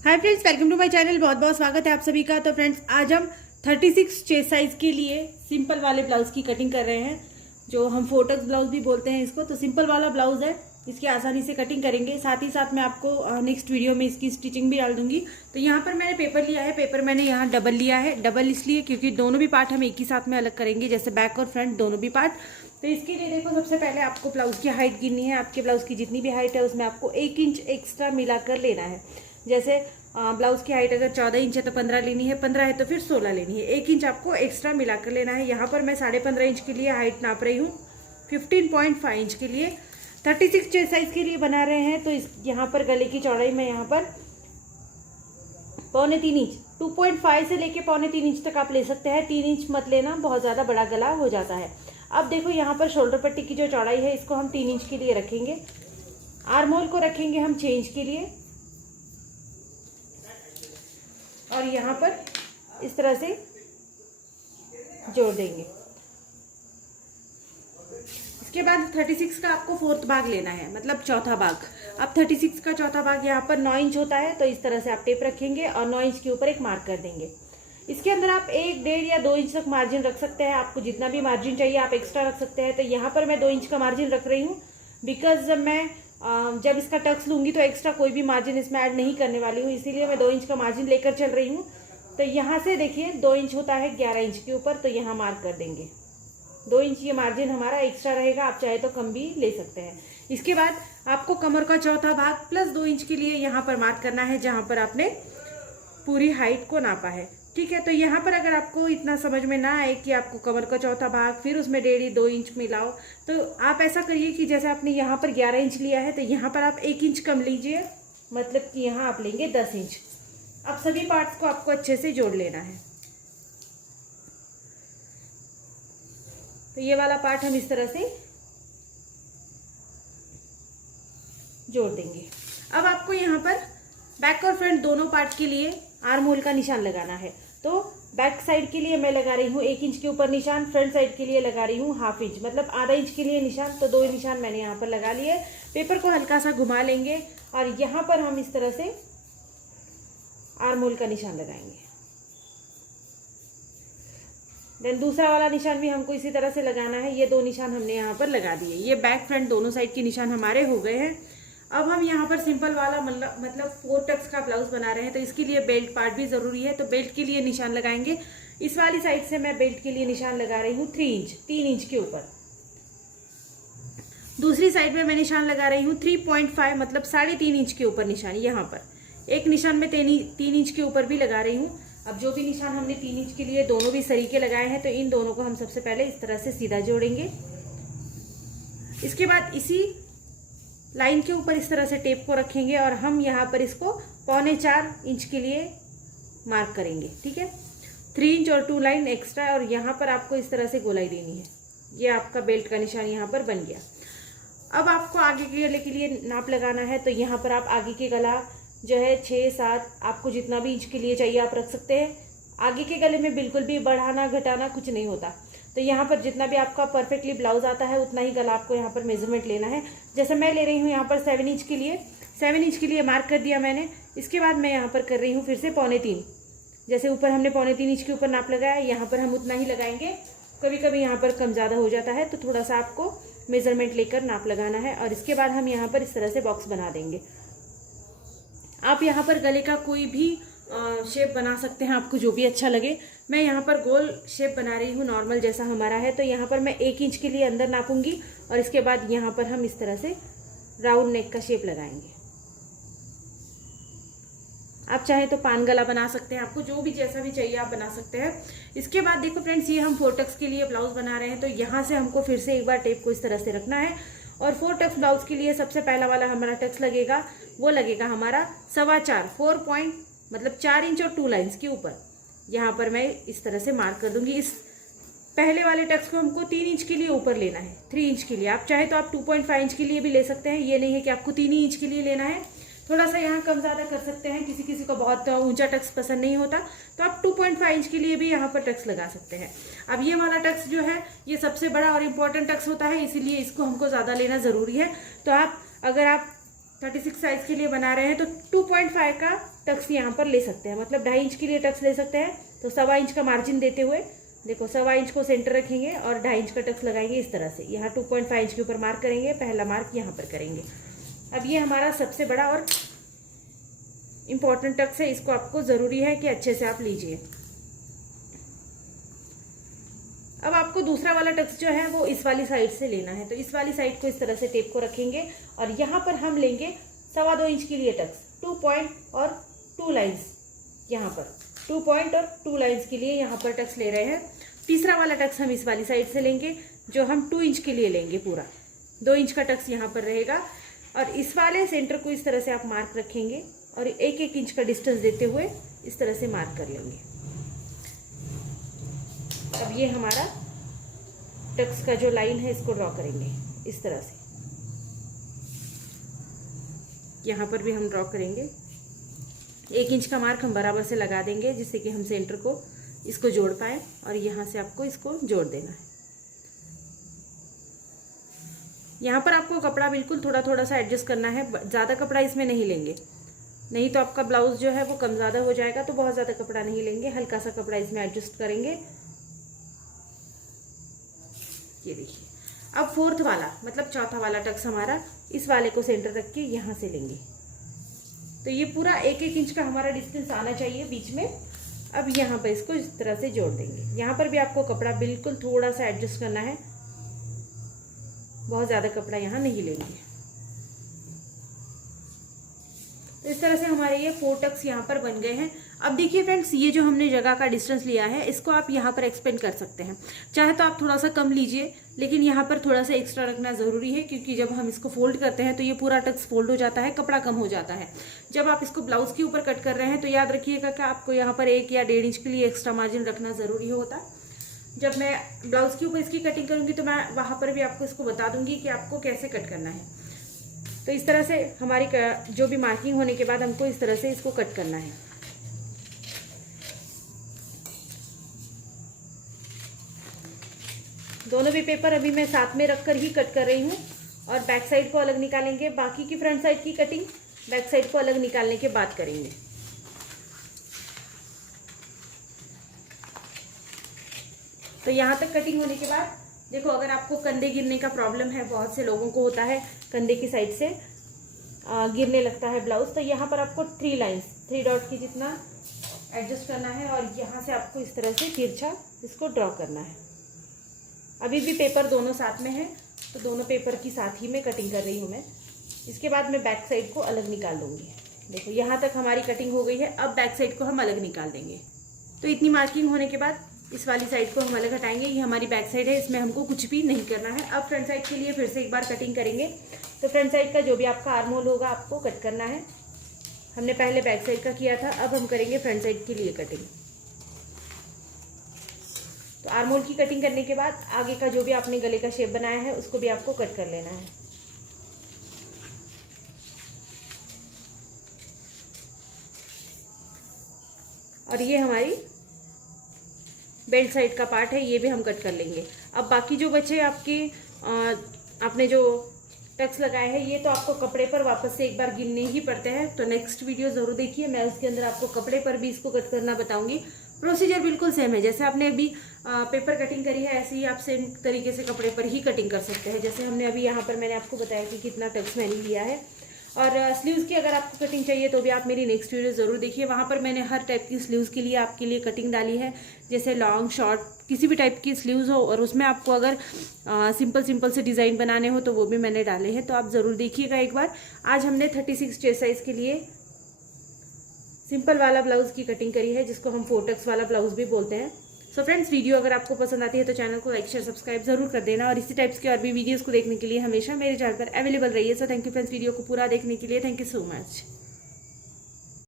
Hi friends, welcome to my channel. बहुत बहुत स्वागत है आप सभी का। तो फ्रेंड्स, आज हम 36 चेस्ट साइज के लिए सिंपल वाले ब्लाउज की कटिंग कर रहे हैं, जो हम फोटक्स ब्लाउज भी बोलते हैं इसको। तो सिंपल वाला ब्लाउज है, इसकी आसानी से कटिंग करेंगे। साथ ही साथ मैं आपको नेक्स्ट वीडियो में इसकी स्टिचिंग भी डाल दूंगी। तो यहाँ पर मैंने पेपर लिया है, पेपर मैंने यहाँ डबल लिया है। डबल इसलिए क्योंकि दोनों भी पार्ट हम एक ही साथ में अलग करेंगे, जैसे बैक और फ्रंट दोनों भी पार्ट। तो इसके लिए देखो, सबसे पहले आपको ब्लाउज की हाइट गिननी है। आपके ब्लाउज की जितनी भी हाइट है उसमें आपको 1 इंच एक्स्ट्रा मिलाकर लेना है। जैसे ब्लाउज की हाइट अगर 14 इंच है तो 15 लेनी है, 15 है तो फिर 16 लेनी है। 1 इंच आपको एक्स्ट्रा मिलाकर लेना है। यहाँ पर मैं 15.5 इंच के लिए हाइट नाप रही हूँ, 15.5 इंच के लिए 36 चेस्ट साइज के लिए बना रहे हैं। तो यहाँ पर गले की चौड़ाई मैं यहाँ पर 2.25 इंच, 2.5 से लेके 2.25 इंच तक आप ले सकते हैं। 3 इंच मत लेना, बहुत ज़्यादा बड़ा गला हो जाता है। अब देखो, यहाँ पर शोल्डर पट्टी की जो चौड़ाई है इसको हम 3 इंच के लिए रखेंगे। आर्म होल को रखेंगे हम 6 इंच के लिए, और यहाँ पर इस तरह से जोड़ देंगे। इसके बाद 36 का आपको फोर्थ भाग लेना है, मतलब चौथा भाग। अब 36 का चौथा भाग यहाँ पर 9 इंच होता है, तो इस तरह से आप टेप रखेंगे और 9 इंच के ऊपर एक मार्क कर देंगे। इसके अंदर आप 1, 1.5 या 2 इंच तक मार्जिन रख सकते हैं। आपको जितना भी मार्जिन चाहिए आप एक्स्ट्रा रख सकते हैं। तो यहाँ पर मैं 2 इंच का मार्जिन रख रही हूँ, बिकॉज मैं जब इसका टक्स लूंगी तो एक्स्ट्रा कोई भी मार्जिन इसमें ऐड नहीं करने वाली हूँ, इसीलिए मैं 2 इंच का मार्जिन लेकर चल रही हूँ। तो यहाँ से देखिए 2 इंच होता है 11 इंच के ऊपर, तो यहाँ मार्क कर देंगे। 2 इंच ये मार्जिन हमारा एक्स्ट्रा रहेगा, आप चाहे तो कम भी ले सकते हैं। इसके बाद आपको कमर का चौथा भाग प्लस 2 इंच के लिए यहाँ पर मार्क करना है, जहाँ पर आपने पूरी हाइट को नापा है। ठीक है, तो यहाँ पर अगर आपको इतना समझ में ना आए कि आपको कमर का चौथा भाग फिर उसमें 1.5 2 इंच मिलाओ, तो आप ऐसा करिए कि जैसे आपने यहाँ पर 11 इंच लिया है तो यहाँ पर आप 1 इंच कम लीजिए, मतलब कि यहाँ आप लेंगे 10 इंच। अब सभी पार्ट्स को आपको अच्छे से जोड़ लेना है। तो ये वाला पार्ट हम इस तरह से जोड़ देंगे। अब आपको यहाँ पर बैक और फ्रंट दोनों पार्ट के लिए आर्म होल का निशान लगाना है। तो बैक साइड के लिए मैं लगा रही हूँ 1 इंच के ऊपर निशान, फ्रंट साइड के लिए लगा रही हूँ ½ इंच, मतलब आधा इंच के लिए निशान। तो 2 निशान मैंने यहाँ पर लगा लिए। पेपर को हल्का सा घुमा लेंगे और यहाँ पर हम इस तरह से आर्म होल का निशान लगाएंगे। देन दूसरा वाला निशान भी हमको इसी तरह से लगाना है। ये 2 निशान हमने यहाँ पर लगा दिए। ये बैक फ्रंट दोनों साइड के निशान हमारे हो गए हैं। अब हम यहाँ पर सिंपल वाला मतलब 4 टक्स का ब्लाउज बना रहे हैं, तो इसके लिए बेल्ट पार्ट भी जरूरी है। तो बेल्ट के लिए निशान लगाएंगे। इस वाली साइड से मैं बेल्ट के लिए निशान लगा रही हूँ 3 इंच के ऊपर। दूसरी साइड में मैं निशान लगा रही हूँ 3.5, मतलब 3.5 इंच के ऊपर निशान। यहाँ पर एक निशान में 3 इंच के ऊपर भी लगा रही हूँ। अब जो भी निशान हमने 3 इंच के लिए दोनों भी सरीके लगाए हैं, तो इन दोनों को हम सबसे पहले इस तरह से सीधा जोड़ेंगे। इसके बाद इसी लाइन के ऊपर इस तरह से टेप को रखेंगे और हम यहाँ पर इसको 3.25 इंच के लिए मार्क करेंगे। ठीक है, 3 इंच और 2 लाइन एक्स्ट्रा, और यहाँ पर आपको इस तरह से गोलाई देनी है। ये आपका बेल्ट का निशान यहाँ पर बन गया। अब आपको आगे के गले के लिए नाप लगाना है। तो यहाँ पर आप आगे के गला जो है 6, 7, आपको जितना भी इंच के लिए चाहिए आप रख सकते हैं। आगे के गले में बिल्कुल भी बढ़ाना घटाना कुछ नहीं होता। तो यहाँ पर जितना भी आपका परफेक्टली ब्लाउज आता है उतना ही गला आपको यहाँ पर मेजरमेंट लेना है। जैसे मैं ले रही हूँ यहाँ पर 7 इंच के लिए, 7 इंच के लिए मार्क कर दिया मैंने। इसके बाद मैं यहाँ पर कर रही हूँ फिर से 2.25। जैसे ऊपर हमने 2.25 इंच के ऊपर नाप लगाया, यहाँ पर हम उतना ही लगाएंगे। कभी कभी यहाँ पर कम ज़्यादा हो जाता है, तो थोड़ा सा आपको मेजरमेंट लेकर नाप लगाना है। और इसके बाद हम यहाँ पर इस तरह से बॉक्स बना देंगे। आप यहाँ पर गले का कोई भी शेप बना सकते हैं, आपको जो भी अच्छा लगे। मैं यहाँ पर गोल शेप बना रही हूँ, नॉर्मल जैसा हमारा है। तो यहाँ पर मैं 1 इंच के लिए अंदर नापूंगी और इसके बाद यहाँ पर हम इस तरह से राउंड नेक का शेप लगाएंगे। आप चाहे तो पान गला बना सकते हैं, आपको जो भी जैसा भी चाहिए आप बना सकते हैं। इसके बाद देखो फ्रेंड्स, ये हम 4 टक्स के लिए ब्लाउज बना रहे हैं। तो यहाँ से हमको फिर से एक बार टेप को इस तरह से रखना है। और 4 टक्स ब्लाउज के लिए सबसे पहला वाला हमारा टक्स लगेगा, वो लगेगा हमारा 4.25, मतलब 4 इंच और 2 लाइन्स के ऊपर। यहाँ पर मैं इस तरह से मार्क कर दूंगी। इस पहले वाले टक्स को हमको 3 इंच के लिए ऊपर लेना है, 3 इंच के लिए। आप चाहे तो आप 2.5 इंच के लिए भी ले सकते हैं। ये नहीं है कि आपको 3 ही इंच के लिए लेना है, थोड़ा सा यहाँ कम ज़्यादा कर सकते हैं। किसी किसी को बहुत ऊंचा टक्स पसंद नहीं होता, तो आप 2.5 इंच के लिए भी यहाँ पर टक्स लगा सकते हैं। अब ये वाला टक्स जो है ये सबसे बड़ा और इम्पोर्टेंट टक्स होता है, इसीलिए इसको हमको ज़्यादा लेना ज़रूरी है। तो आप अगर आप 36 साइज के लिए बना रहे हैं तो 2.5 का टक्स यहाँ पर ले सकते हैं, मतलब 2.5 इंच के लिए टक्स ले सकते हैं। तो 1.25 इंच का मार्जिन देते हुए देखो 1.25 इंच को सेंटर रखेंगे और 2.5 इंच का टक्स लगाएंगे इस तरह से। यहाँ 2.5 इंच के ऊपर मार्क करेंगे, पहला मार्क यहाँ पर करेंगे। अब ये हमारा सबसे बड़ा और इम्पोर्टेंट टक्स है, इसको आपको ज़रूरी है कि अच्छे से आप लीजिए। अब आपको दूसरा वाला टक्स जो है वो इस वाली साइड से लेना है। तो इस वाली साइड को इस तरह से टेप को रखेंगे और यहाँ पर हम लेंगे 2.25 इंच के लिए टक्स, 2 पॉइंट और 2 लाइन्स, यहाँ पर 2 पॉइंट और 2 लाइन्स के लिए यहाँ पर टक्स ले रहे हैं। तीसरा वाला टक्स हम इस वाली साइड से लेंगे, जो हम 2 इंच के लिए लेंगे, पूरा 2 इंच का टक्स यहाँ पर रहेगा। और इस वाले सेंटर को इस तरह से आप मार्क रखेंगे और 1-1 इंच का डिस्टेंस देते हुए इस तरह से मार्क कर लेंगे। अब ये हमारा टक्स का जो लाइन है इसको ड्रॉ करेंगे इस तरह से। यहाँ पर भी हम ड्रॉ करेंगे, 1 इंच का मार्क हम बराबर से लगा देंगे जिससे कि हम सेंटर को इसको जोड़ पाए और यहाँ से आपको इसको जोड़ देना है। यहाँ पर आपको कपड़ा बिल्कुल थोड़ा थोड़ा सा एडजस्ट करना है, ज़्यादा कपड़ा इसमें नहीं लेंगे, नहीं तो आपका ब्लाउज जो है वो कम ज़्यादा हो जाएगा। तो बहुत ज़्यादा कपड़ा नहीं लेंगे, हल्का सा कपड़ा इसमें एडजस्ट करेंगे। ये देखिए, अब 4th वाला मतलब चौथा वाला टक्स हमारा इस वाले को सेंटर रख के यहाँ से लेंगे। तो ये पूरा 1-1 इंच का हमारा डिस्टेंस आना चाहिए बीच में। अब यहाँ पर इसको इस तरह से जोड़ देंगे। यहाँ पर भी आपको कपड़ा बिल्कुल थोड़ा सा एडजस्ट करना है, बहुत ज़्यादा कपड़ा यहाँ नहीं लेंगे। तो इस तरह से हमारे ये 4 टक्स यहाँ पर बन गए हैं। अब देखिए फ्रेंड्स, ये जो हमने जगह का डिस्टेंस लिया है इसको आप यहाँ पर एक्सपेंड कर सकते हैं। चाहे तो आप थोड़ा सा कम लीजिए, लेकिन यहाँ पर थोड़ा सा एक्स्ट्रा रखना ज़रूरी है, क्योंकि जब हम इसको फोल्ड करते हैं तो ये पूरा टक्स फोल्ड हो जाता है, कपड़ा कम हो जाता है। जब आप इसको ब्लाउज के ऊपर कट कर रहे हैं तो याद रखिएगा कि आपको यहाँ पर 1 या 1.5 इंच के लिए एक्स्ट्रा मार्जिन रखना ज़रूरी होता है। जब मैं ब्लाउज के ऊपर इसकी कटिंग करूँगी तो मैं वहाँ पर भी आपको इसको बता दूंगी कि आपको कैसे कट करना है। तो इस तरह से हमारी जो भी मार्किंग होने के बाद हमको इस तरह से इसको कट करना है। दोनों भी पेपर अभी मैं साथ में रखकर ही कट कर रही हूँ और बैक साइड को अलग निकालेंगे। बाकी की फ्रंट साइड की कटिंग बैक साइड को अलग निकालने के बाद करेंगे। तो यहाँ तक कटिंग होने के बाद देखो, अगर आपको कंधे गिरने का प्रॉब्लम है, बहुत से लोगों को होता है कंधे की साइड से गिरने लगता है ब्लाउज, तो यहाँ पर आपको 3 लाइन्स 3 डॉट की जितना एडजस्ट करना है और यहाँ से आपको इस तरह से तिरछा इसको ड्रॉ करना है। अभी भी पेपर दोनों साथ में है, तो दोनों पेपर की साथ ही में कटिंग कर रही हूँ मैं। इसके बाद मैं बैक साइड को अलग निकाल दूँगी। देखो, यहाँ तक हमारी कटिंग हो गई है। अब बैक साइड को हम अलग निकाल देंगे। तो इतनी मार्किंग होने के बाद इस वाली साइड को हम अलग हटाएंगे। ये हमारी बैक साइड है, इसमें हमको कुछ भी नहीं करना है। अब फ्रंट साइड के लिए फिर से एक बार कटिंग करेंगे। तो फ्रंट साइड का जो भी आपका आर्म होल होगा आपको कट करना है। हमने पहले बैक साइड का किया था, अब हम करेंगे फ्रंट साइड के लिए कटिंग। तो आर्म होल की कटिंग करने के बाद आगे का जो भी आपने गले का शेप बनाया है उसको भी आपको कट कर लेना है। और ये हमारी बेल्ट साइड का पार्ट है, ये भी हम कट कर लेंगे। अब बाकी जो बचे आपने जो टक्स लगाए हैं ये तो आपको कपड़े पर वापस से एक बार गिनने ही पड़ते हैं। तो नेक्स्ट वीडियो ज़रूर देखिए, मैं उसके अंदर आपको कपड़े पर भी इसको कट करना बताऊंगी। प्रोसीजर बिल्कुल सेम है, जैसे आपने अभी पेपर कटिंग करी है ऐसे ही आप सेम तरीके से कपड़े पर ही कटिंग कर सकते हैं। जैसे हमने अभी यहाँ पर मैंने आपको बताया कि कितना टक्स मैंने लिया है। और स्लीव्स की अगर आपको कटिंग चाहिए तो भी आप मेरी नेक्स्ट वीडियो ज़रूर देखिए। वहाँ पर मैंने हर टाइप की स्लीव्स के लिए आपके लिए कटिंग डाली है, जैसे लॉन्ग शॉर्ट किसी भी टाइप की स्लीव्स हो, और उसमें आपको अगर सिंपल से डिज़ाइन बनाने हो तो वो भी मैंने डाले हैं, तो आप ज़रूर देखिएगा एक बार। आज हमने 36 चेस्ट साइज़ के लिए सिंपल वाला ब्लाउज़ की कटिंग करी है, जिसको हम 4 टक्स वाला ब्लाउज़ भी बोलते हैं। सो फ्रेंड्स, वीडियो अगर आपको पसंद आती है तो चैनल को लाइक शेयर सब्सक्राइब जरूर कर देना, और इसी टाइप्स के और भी वीडियोस को देखने के लिए हमेशा मेरे चैनल पर अवेलेबल रहिए। So thank you friends, video को पूरा देखने के लिए। Thank you so much.